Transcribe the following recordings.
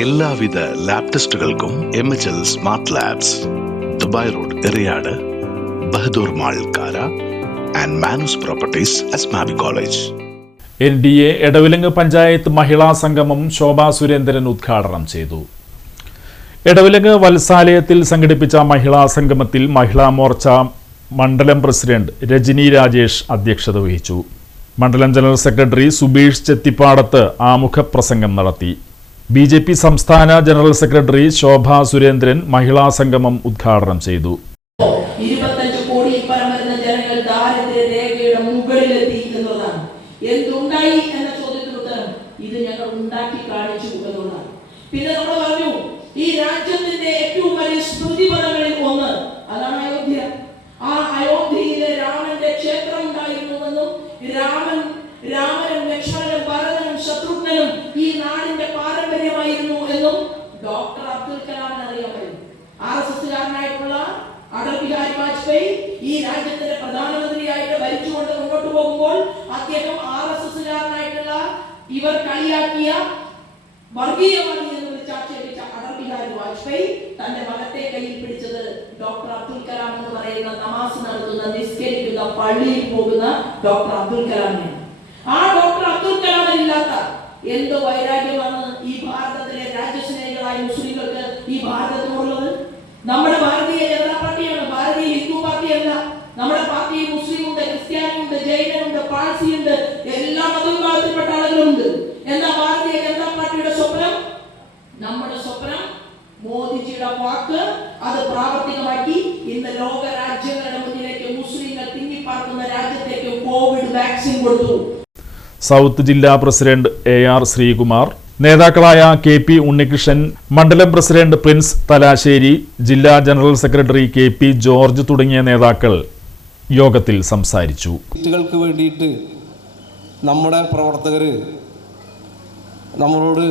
എല്ലാവിധ ലാബ് ടെസ്റ്റുകൾക്കും MHL smart labs, Dubai road, Eriyad, Bahadur mall, Kara and Manus properties, Asmabi college. NDA Edavilangu panchayat മഹിളാ സംഗമം ശോഭാ സുരേന്ദ്രൻ ഉദ്ഘാടനം ചെയ്തു. എടവിലങ്ങ് വത്സാലയത്തിൽ സംഘടിപ്പിച്ച മഹിളാ സംഗമത്തിൽ മഹിളാ മോർച്ച മണ്ഡലം പ്രസിഡന്റ് രജനി രാജേഷ് അധ്യക്ഷത വഹിച്ചു. മണ്ഡലം ജനറൽ സെക്രട്ടറി സുബീഷ് ചെത്തിപ്പാടത്ത് ആമുഖ പ്രസംഗം നടത്തി. BJP സംസ്ഥാന ജനറൽ സെക്രട്ടറി ശോഭാ സുരേന്ദ്രൻ മഹിളാ സംഗമം ഉദ്ഘാടനം ചെയ്തു. 25 കോടിയിൽ പരം വരുന്ന ജനങ്ങൾ ദാരിദ്ര്യ രേഖയുടെ മുകളിലെത്തി എന്നുള്ളതാണ്. എന്തുണ്ടായി എന്ന ചോദ്യത്തിന് ഉത്തരം ഇത് ഞങ്ങൾ ഉണ്ടാക്കി കാണിച്ചു എന്നുള്ളതാണ്. പിന്നെ നമ്മൾ പറഞ്ഞു ഈ രാജ്യത്തിന്റെ ഏറ്റവും വലിയ സ്മൃതിപഥങ്ങളിൽ ഒന്ന് അതാണ് അയോധ്യ. ആ അയോധ്യയിലെ രാമന്റെ ക്ഷേത്രം ഉണ്ടായിരുന്നുവെന്നും രാമനും ലക്ഷ്മണനും ഭരതനും ശത്രുഘ്നനും ഈ നാടിന്റെ പാരമ്പര്യമായിരുന്നു എന്നും ഡോക്ടർ അബ്ദുൽ കലാമിന് അറിയാമായിരുന്നു. RSSകാരനായിട്ടുള്ള അടൽ ബിഹാരി വാജ്പേയി ഈ രാജ്യത്തിന്റെ പ്രധാനമന്ത്രിയായിട്ട് ഭരിച്ചുകൊണ്ട് മുന്നോട്ട് പോകുമ്പോൾ അദ്ദേഹം RSSകാരനായിട്ടുള്ള ഇവർ കളിയാക്കിയ വർഗീയവാദി എന്ന് വിളിച്ചാക്ഷേപിച്ച അടൽ ബിഹാരി വാജ്പേയി തന്റെ മകത്തെ കയ്യിൽ പിടിച്ചത് ഡോക്ടർ അബ്ദുൽ കലാം എന്ന് പറയുന്ന നമാസ് നടത്തുന്ന, നിസ്കരിക്കുന്ന, പള്ളിയിൽ പോകുന്ന ഡോക്ടർ അബ്ദുൽ കലാമിനെ. ആ ഡോക്ടർ അബ്ദുൽ കലാമിനില്ലാത്ത എന്ത് വൈരാഗ്യമാണ് ഈ ഭാരതത്തിലെ രാജ്യസ്നേഹികളായ മുസ്ലിങ്ങൾക്ക് ഈ ഭാരതത്തിനുള്ളത്? നമ്മുടെ ഭാരതീയ ജനതാ പാർട്ടിയാണ്, ഭാരതീയ ഹിന്ദു പാർട്ടിയല്ല. നമ്മുടെ പാർട്ടിയിൽ മുസ്ലിമുണ്ട്, ക്രിസ്ത്യാനിയുണ്ട്, ജൈനനുണ്ട്, പാഴ്സിയുണ്ട്, എല്ലാ മതവിഭാഗത്തിൽപ്പെട്ട ആളുകളുണ്ട്. എന്താ ഭാരതീയ ജനതാ പാർട്ടിയുടെ സ്വപ്നം? നമ്മുടെ സ്വപ്നം മോദിജിയുടെ വാക്ക് അത് പ്രാവർത്തികമാക്കി ഇന്ന് ലോക രാജ്യങ്ങളുടെ മുന്നിലേക്ക് മുസ്ലിങ്ങൾ തിങ്ങിപ്പാർക്കുന്ന രാജ്യത്തേക്ക് കോവിഡ് വാക്സിൻ കൊടുത്തു. സൗത്ത് ജില്ലാ പ്രസിഡന്റ് AR ശ്രീകുമാർ, നേതാക്കളായ KP ഉണ്ണികൃഷ്ണൻ, മണ്ഡലം പ്രസിഡന്റ് പ്രിൻസ് തലാശ്ശേരി, ജില്ലാ ജനറൽ സെക്രട്ടറി KP ജോർജ് തുടങ്ങിയ നേതാക്കൾ യോഗത്തിൽ സംസാരിച്ചു. കുട്ടികൾക്ക് വേണ്ടിയിട്ട് നമ്മുടെ പ്രവർത്തകർ നമ്മളോട്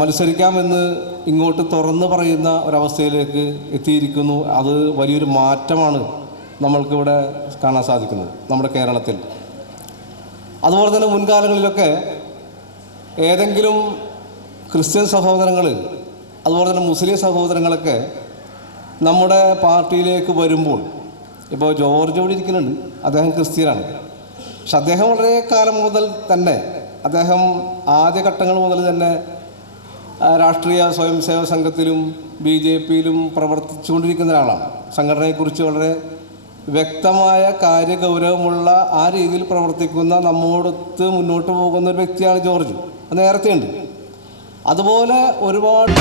മത്സരിക്കാമെന്ന് ഇങ്ങോട്ട് തുറന്നു പറയുന്ന ഒരവസ്ഥയിലേക്ക് എത്തിയിരിക്കുന്നു. അത് വലിയൊരു മാറ്റമാണ് നമ്മൾക്കിവിടെ കാണാൻ സാധിക്കുന്നത് നമ്മുടെ കേരളത്തിൽ. അതുപോലെ തന്നെ മുൻകാലങ്ങളിലൊക്കെ ഏതെങ്കിലും ക്രിസ്ത്യൻ സഹോദരങ്ങൾ അതുപോലെ തന്നെ മുസ്ലിം സഹോദരങ്ങളൊക്കെ നമ്മുടെ പാർട്ടിയിലേക്ക് വരുമ്പോൾ, ഇപ്പോൾ ജോർജ് ഇവിടെ ഇരിക്കുന്നുണ്ട്, അദ്ദേഹം ക്രിസ്ത്യനാണ്. പക്ഷെ അദ്ദേഹം വളരെ കാലം മുതൽ തന്നെ അദ്ദേഹം ആദ്യഘട്ടങ്ങൾ മുതൽ തന്നെ രാഷ്ട്രീയ സ്വയം സേവക സംഘത്തിലും BJPയിലും പ്രവർത്തിച്ചുകൊണ്ടിരിക്കുന്ന ഒരാളാണ്. സംഘടനയെക്കുറിച്ച് വളരെ വ്യക്തമായ കാര്യഗൗരവമുള്ള ആ രീതിയിൽ പ്രവർത്തിക്കുന്ന നമ്മോടൊത്ത് മുന്നോട്ട് പോകുന്ന ഒരു വ്യക്തിയാണ് ജോർജ്. നേരത്തെ ഉണ്ട്. അതുപോലെ ഒരുപാട്